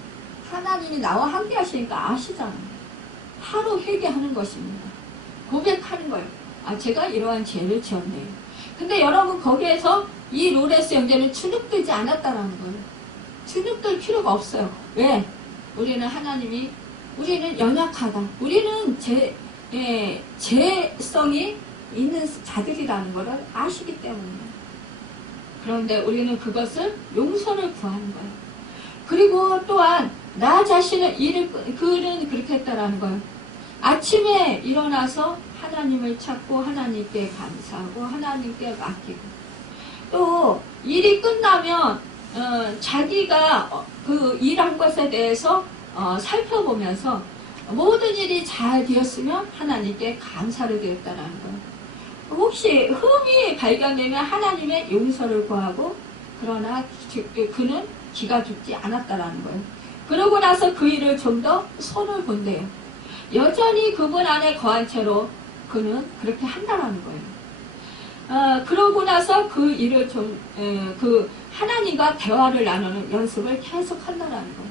하나님이 나와 함께 하시니까 아시잖아요. 바로 회개하는 것입니다. 고백하는 거예요. 아, 제가 이러한 죄를 지었네요. 근데 여러분, 거기에서 이 로레스 형제는 주눅들지 않았다라는 거예요. 주눅들 필요가 없어요. 왜? 우리는 우리는 연약하다. 우리는 죄성이 있는 자들이라는 것을 아시기 때문이에요. 그런데 우리는 그것을 용서를 구하는 거예요. 그리고 또한 나 자신의 그는 그렇게 했다라는 거예요. 아침에 일어나서 하나님을 찾고 하나님께 감사하고 하나님께 맡기고, 또 일이 끝나면 자기가 그 일한 것에 대해서 살펴보면서 모든 일이 잘 되었으면 하나님께 감사를 드렸다라는 거예요. 혹시 흠이 발견되면 하나님의 용서를 구하고, 그러나 그는 기가 죽지 않았다라는 거예요. 그러고 나서 그 일을 좀 더 손을 본대요. 여전히 그분 안에 거한 채로 그는 그렇게 한다라는 거예요. 그러고 나서 그 일을 그 하나님과 대화를 나누는 연습을 계속 한다라는 거예요.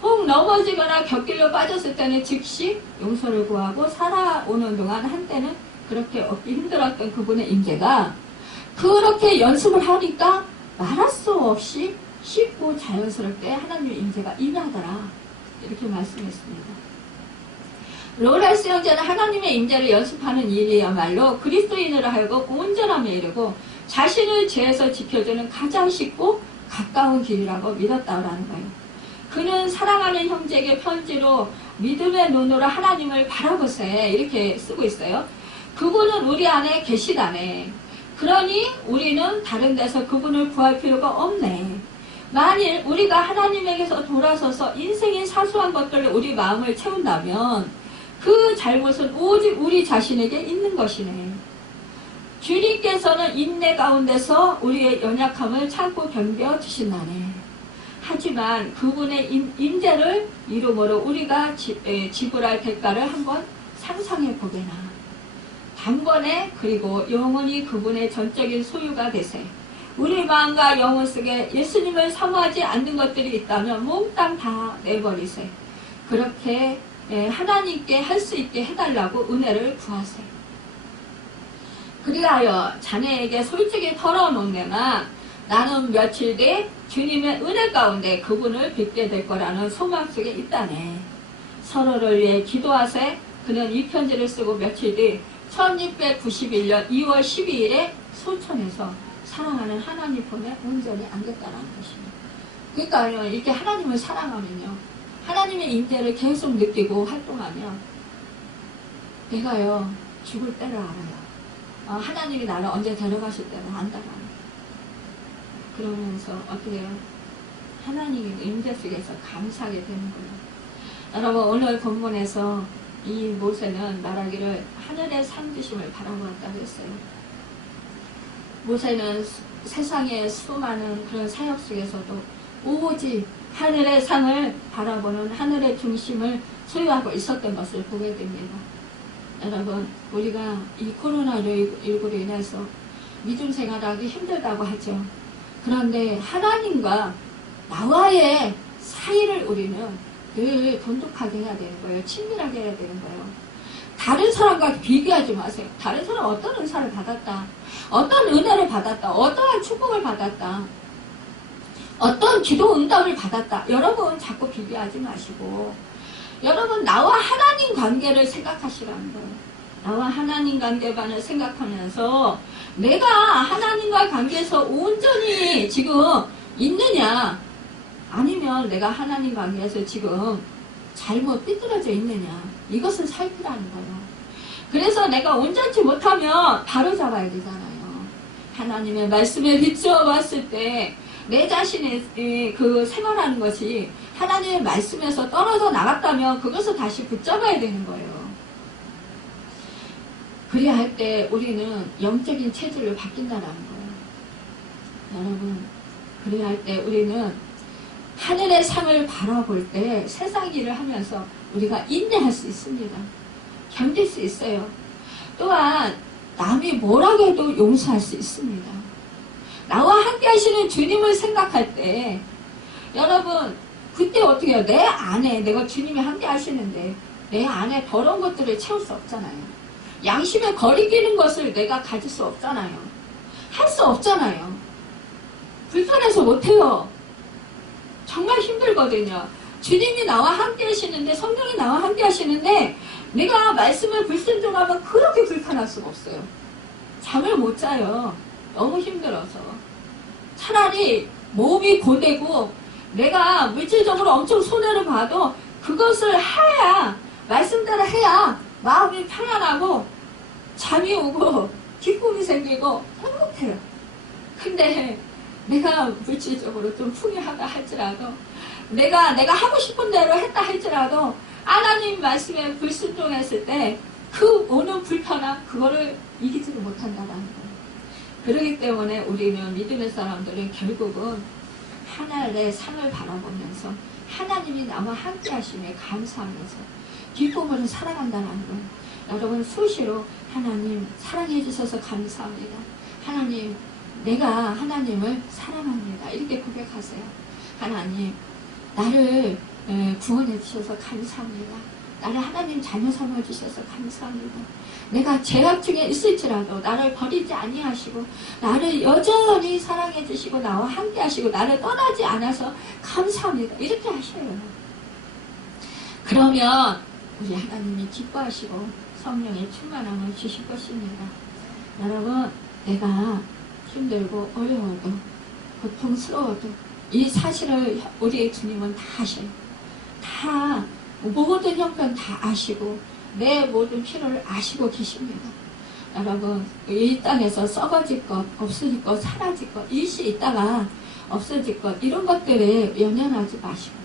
혹 넘어지거나 곁길로 빠졌을 때는 즉시 용서를 구하고, 살아오는 동안 한때는 그렇게 얻기 힘들었던 그분의 임재가 그렇게 연습을 하니까 말할 수 없이 쉽고 자연스럽게 하나님의 임재가 임하더라. 이렇게 말씀했습니다. 로레스 형제는 하나님의 임재를 연습하는 일이야말로 그리스도인으로 하여금 온전함에 이르고 자신을 죄에서 지켜주는 가장 쉽고 가까운 길이라고 믿었다라는 거예요. 그는 사랑하는 형제에게 편지로 믿음의 눈으로 하나님을 바라보세 이렇게 쓰고 있어요. 그분은 우리 안에 계시다네. 그러니 우리는 다른 데서 그분을 구할 필요가 없네. 만일 우리가 하나님에게서 돌아서서 인생의 사소한 것들로 우리 마음을 채운다면 그 잘못은 오직 우리 자신에게 있는 것이네. 주님께서는 인내 가운데서 우리의 연약함을 참고 견뎌주신다네. 하지만 그분의 임재를 이름으로 우리가 지불할 대가를 한번 상상해 보게나. 단번에 그리고 영원히 그분의 전적인 소유가 되세. 우리 마음과 영혼 속에 예수님을 사모하지 않는 것들이 있다면 몽땅 다 내버리세. 그렇게 하나님께 할 수 있게 해달라고 은혜를 구하세. 그리하여 자네에게 솔직히 털어놓네나 나는 며칠 뒤 주님의 은혜 가운데 그분을 뵙게 될 거라는 소망 속에 있다네. 서로를 위해 기도하세. 그는 이 편지를 쓰고 며칠 뒤 1691년 2월 12일에 소천에서 사랑하는 하나님 편에 온전히 안겼다는 것입니다. 그러니까 이렇게 하나님을 사랑하면요, 하나님의 임재를 계속 느끼고 활동하면 내가요 죽을 때를 알아요. 하나님이 나를 언제 데려가실 때를 안다라는 거예요. 그러면서 어떻게 해요? 하나님의 임재 속에서 감사하게 되는 거예요. 여러분, 오늘 본문에서 이 모세는 말하기를 하늘의 상 주심을 바라보았다고 했어요. 모세는 세상의 수많은 그런 사역 속에서도 오직 하늘의 상을 바라보는 하늘의 중심을 소유하고 있었던 것을 보게 됩니다. 여러분, 우리가 이 코로나19로 인해서 믿음 생활하기 힘들다고 하죠. 그런데 하나님과 나와의 사이를 우리는 늘 돈독하게 해야 되는 거예요. 친밀하게 해야 되는 거예요. 다른 사람과 비교하지 마세요. 다른 사람 어떤 은사를 받았다, 어떤 은혜를 받았다, 어떠한 축복을 받았다, 어떤 기도 응답을 받았다. 여러분 자꾸 비교하지 마시고 여러분 나와 하나님 관계를 생각하시라는 거예요. 나와 하나님 관계만을 생각하면서 내가 하나님과 관계에서 온전히 지금 있느냐, 아니면 내가 하나님 관계에서 지금 잘못 삐뚤어져 있느냐, 이것을 살피라는 거예요. 그래서 내가 온전치 못하면 바로 잡아야 되잖아요. 하나님의 말씀에 비추어 봤을 때 내 자신의 그 생활하는 것이 하나님의 말씀에서 떨어져 나갔다면 그것을 다시 붙잡아야 되는 거예요. 그래야 할 때 우리는 영적인 체질로 바뀐다는 거예요. 여러분, 그래야 할 때 우리는 하늘의 상을 바라볼 때 세상 일을 하면서 우리가 인내할 수 있습니다. 견딜 수 있어요. 또한 남이 뭐라고 해도 용서할 수 있습니다. 나와 함께 하시는 주님을 생각할 때 여러분 그때 어떻게 해요? 내 안에 내가 주님이 함께 하시는데 내 안에 더러운 것들을 채울 수 없잖아요. 양심에 거리끼는 것을 내가 가질 수 없잖아요. 할 수 없잖아요. 불편해서 못해요. 정말 힘들거든요. 주님이 나와 함께 하시는데, 성령이 나와 함께 하시는데 내가 말씀을 불순종하면 그렇게 불편할 수가 없어요. 잠을 못 자요. 너무 힘들어서. 차라리 몸이 고되고 내가 물질적으로 엄청 손해를 봐도 그것을 해야, 말씀대로 해야 마음이 편안하고 잠이 오고 기쁨이 생기고 행복해요. 근데 내가 물질적으로 좀 풍요하다 할지라도 내가 하고 싶은 대로 했다 할지라도 하나님 말씀에 불순종했을 때 그 오는 불편함 그거를 이기지를 못한다는 거예요. 그렇기 때문에 우리는 믿음의 사람들은 결국은 하늘의 상을 바라보면서 하나님이 나와 함께 하심에 감사하면서 기쁨으로 살아간다는 거예요. 여러분 수시로 하나님 사랑해 주셔서 감사합니다. 하나님 내가 하나님을 사랑합니다. 이렇게 고백하세요. 하나님 나를 구원해 주셔서 감사합니다. 나를 하나님 자녀 삼아 주셔서 감사합니다. 내가 죄악 중에 있을지라도 나를 버리지 아니하시고 나를 여전히 사랑해 주시고 나와 함께 하시고 나를 떠나지 않아서 감사합니다. 이렇게 하셔요. 그러면 우리 하나님이 기뻐하시고 성령의 충만함을 주실 것입니다. 여러분 내가 힘들고 어려워도 고통스러워도 이 사실을 우리의 주님은 다 아셔요. 다 모든 형편 다 아시고 내 모든 필요를 아시고 계십니다. 여러분 이 땅에서 썩어질 것, 없어질 것, 사라질 것, 일시 있다가 없어질 것 이런 것들에 연연하지 마시고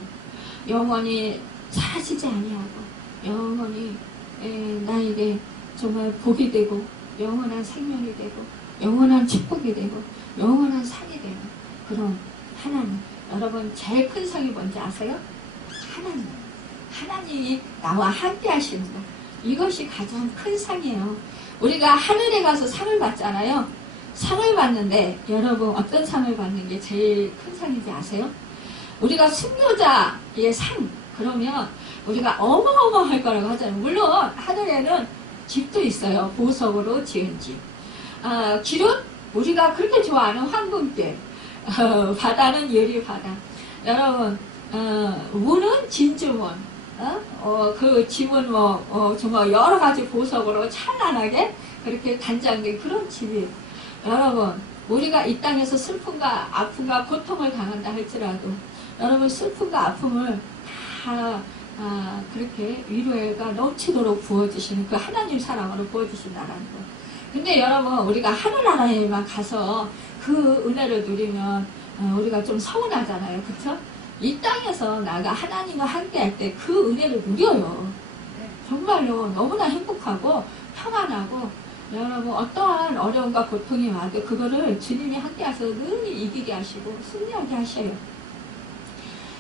영원히 사라지지 아니하고 영원히 나에게 정말 복이 되고 영원한 생명이 되고 영원한 축복이 되고 영원한 상이 되는 그런 하나님. 여러분 제일 큰 상이 뭔지 아세요? 하나님. 하나님이 나와 함께 하십니다. 이것이 가장 큰 상이에요. 우리가 하늘에 가서 상을 받잖아요. 상을 받는데 여러분 어떤 상을 받는 게 제일 큰 상인지 아세요? 우리가 순교자의 상 그러면 우리가 어마어마할 거라고 하잖아요. 물론 하늘에는 집도 있어요. 보석으로 지은 집. 길은 우리가 그렇게 좋아하는 황금길. 바다는 유리바다. 여러분 문은 진주문. 그 집은 정말 여러 가지 보석으로 찬란하게 그렇게 단장된 그런 집이. 여러분 우리가 이 땅에서 슬픔과 아픔과 고통을 당한다 할지라도 여러분 슬픔과 아픔을 다 그렇게 위로가 넘치도록 부어주시는 그 하나님 사랑으로 부어주신다는 거. 근데 여러분 우리가 하늘나라에만 가서 그 은혜를 누리면 우리가 좀 서운하잖아요. 그쵸? 이 땅에서 나가 하나님과 함께 할 때 그 은혜를 누려요. 정말로 너무나 행복하고 평안하고 여러분 어떠한 어려움과 고통이 와도 그거를 주님이 함께 하셔서 능히 이기게 하시고 승리하게 하셔요.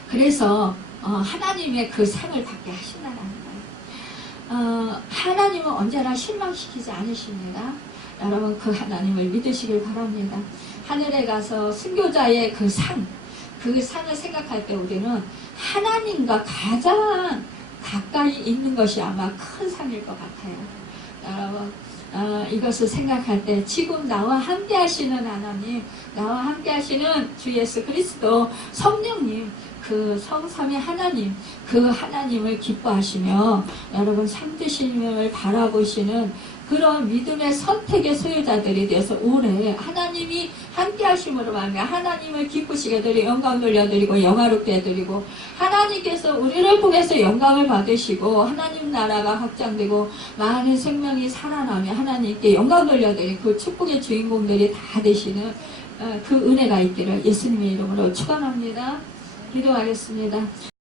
그래서 하나님의 그 상을 받게 하신다는 거예요. 하나님은 언제나 실망시키지 않으십니다. 여러분 그 하나님을 믿으시길 바랍니다. 하늘에 가서 순교자의 그 상을 생각할 때 우리는 하나님과 가장 가까이 있는 것이 아마 큰 상일 것 같아요. 여러분 이것을 생각할 때 지금 나와 함께 하시는 하나님, 나와 함께 하시는 주 예수 그리스도 성령님, 그 성삼위 하나님, 그 하나님을 기뻐하시며 여러분 상주심을 바라보시는 그런 믿음의 선택의 소유자들이 되어서 올해 하나님이 함께 하심으로 말미암아 하나님을 기쁘시게 드리고 영광 돌려드리고 영화롭게 해드리고 하나님께서 우리를 통해서 영광을 받으시고 하나님 나라가 확장되고 많은 생명이 살아나며 하나님께 영광 돌려드리고 그 축복의 주인공들이 다 되시는 그 은혜가 있기를 예수님의 이름으로 축원합니다. 기도하겠습니다.